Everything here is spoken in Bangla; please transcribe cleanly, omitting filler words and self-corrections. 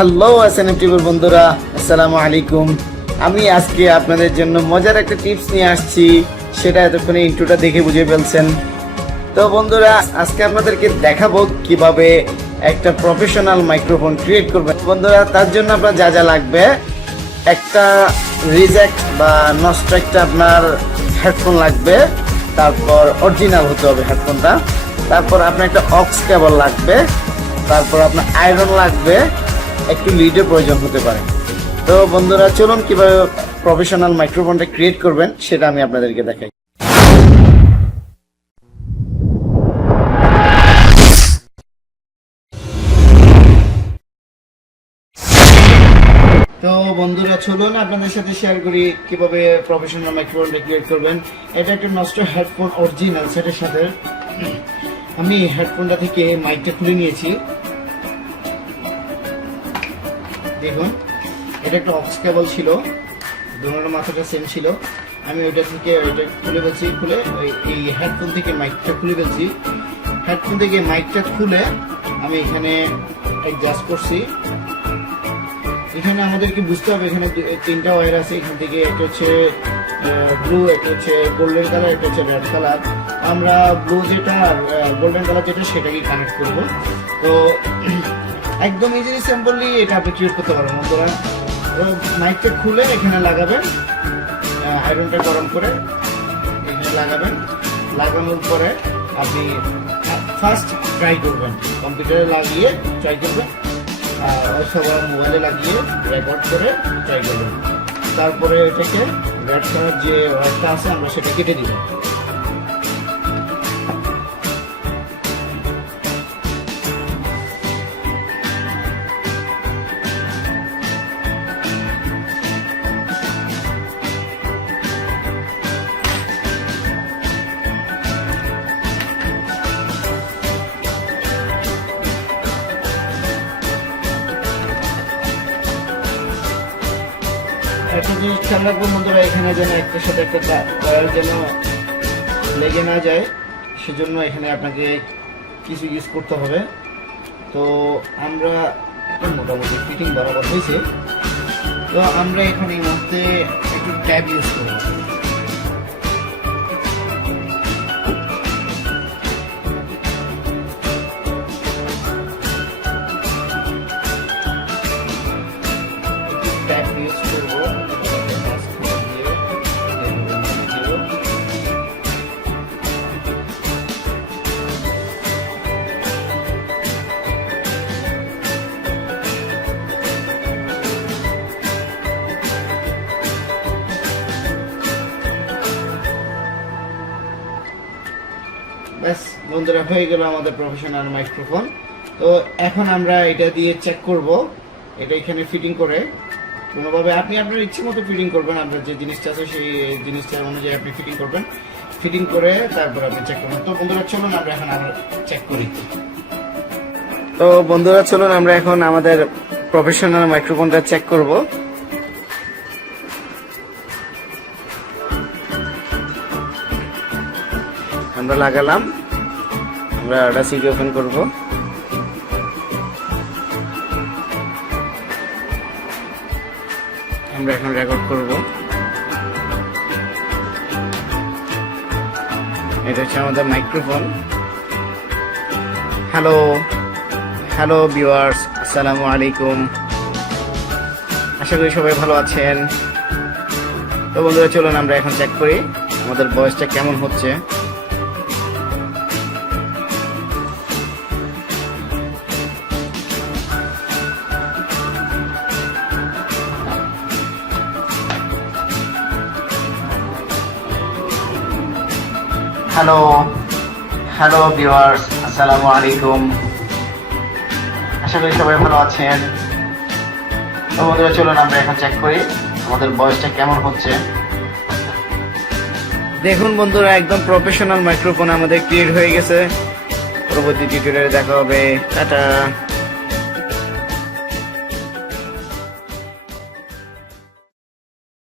হ্যালো এসএনএম টিভির বন্ধুরা, আসসালামু আলাইকুম। আমি আজকে আপনাদের জন্য মজার একটা টিপস নিয়ে আসছি, সেটা এতক্ষণে ইন্ট্রোটা দেখে বুঝে ফেলছেন। তো বন্ধুরা, আজকে আপনাদেরকে দেখাবো কিভাবে একটা প্রফেশনাল মাইক্রোফোন ক্রিয়েট করবেন। বন্ধুরা, তার জন্য আপনার যা যা লাগবে, একটা রিজেক্ট বা নষ্ট একটা আপনার হেডফোন লাগবে, তারপর অরিজিনাল হতে হবে হেডফোনটা, তারপর আপনার একটা অক্স কেবল লাগবে, তারপর আপনার আয়রন লাগবে, একটু লিডের প্রয়োজন হতে পারে। তো বন্ধুরা, চলুন কিভাবে প্রফেশনাল মাইক্রোফোনটা ক্রিয়েট করবেন সেটা আমি আপনাদেরকে দেখাই। তো বন্ধুরা, চলুন আপনাদের সাথে শেয়ার করি কিভাবে প্রফেশনাল মাইক্রোফোনটা ক্রিয়েট করবেন। এটা একটা নষ্ট হেডফোন, অরিজিনাল সেটের সাথে। আমি হেডফোনটা থেকে মাইকটা খুলে নিয়েছি। দেখুন, এটা একটা অক্স কেবল ছিল, দুটোর মাথাটা সেম ছিল। আমি ওইটা থেকে ওইটা খুলে ফেলছি, খুলে এই হেডফোন থেকে মাইকটা খুলে ফেলছি। হেডফোন থেকে মাইকটা খুলে আমি এখানে অ্যাডজাস্ট করছি। এখানে আমাদেরকে বুঝতে হবে, এখানে তিনটা ওয়্যার আছে। এখান থেকে একটা হচ্ছে ব্লু, একটা হচ্ছে গোল্ডেন কালার, একটা হচ্ছে রেড কালার। আমরা ব্লু যেটা আর গোল্ডেন কালার যেটা সেটাকে কানেক্ট করব। তো একদম ইজিলি সিম্পলি এটা আপনি ক্রিয়েট করতে পারবেন। বন্ধুরা, মাইকটা খুলে এখানে লাগাবেন, আয়রনটা গরম করে এখানে লাগাবেন। লাগানোর পরে আপনি ফার্স্ট ট্রাই করবেন, কম্পিউটারে লাগিয়ে ট্রাই করবেন, অথবা মোবাইলে লাগিয়ে রেকর্ড করে ট্রাই করবেন। তারপরে এটাকে রেড কালার যে ওয়্যারটা আছে আমরা সেটা কেটে দিব। একটা জিনিস খেয়াল রাখবো বন্ধুরা, এখানে যেন একটার সাথে একটা ওয়্যার যেন লেগে না যায়, সেজন্য এখানে আপনাকে কিছু ইউজ করতে হবে। তো আমরা মোটামুটি ফিটিং বরাবর হয়েছে। তো আমরা এখানে এই মুহূর্তে একটু ট্যাব ইউজ করবো। ট্যাব ইউজ করবো ব্যাস বন্ধুরা, হয়ে গেল আমাদের প্রফেশনাল মাইক্রোফোন। তো এখন আমরা এটা দিয়ে চেক করব, এটা এখানে ফিটিং করে কোনোভাবে আপনি আপনার ইচ্ছে মতো ফিটিং করবেন। আপনার যে জিনিসটা আছে সেই জিনিসটার অনুযায়ী আপনি ফিটিং করবেন, ফিটিং করে তারপর আপনি চেক করবেন। তো বন্ধুরা, চলুন আমরা এখন আবার চেক করি। তো বন্ধুরা, চলুন আমরা এখন আমাদের প্রফেশনাল মাইক্রোফোনটা চেক করব। আমরা লাগালাম, আমরা ওটা সিডি ওপেন করব। আমরা এখন রেকর্ড করব। এটা হচ্ছে আমাদের মাইক্রোফোন। হ্যালো হ্যালো ভিউয়ার্স, আসসালামু আলাইকুম। আশা করি সবাই ভালো আছেন। তো বন্ধুরা, চলুন আমরা এখন চেক করি আমাদের ভয়েসটা কেমন হচ্ছে। হ্যালো হ্যালো ভিউয়ার্স, আসসালামু আলাইকুম। আশা করি সবাই ভালো আছেন। তো বন্ধুরা, চলুন আমরা এখন চেক করি আমাদের ভয়েসটা কেমন হচ্ছে। দেখুন বন্ধুরা, একদম প্রফেশনাল মাইক্রোফোন আমাদের ক্রিয়েট হয়ে গেছে। পরবর্তী টিউটোরিয়ালে দেখা হবে। টাটা।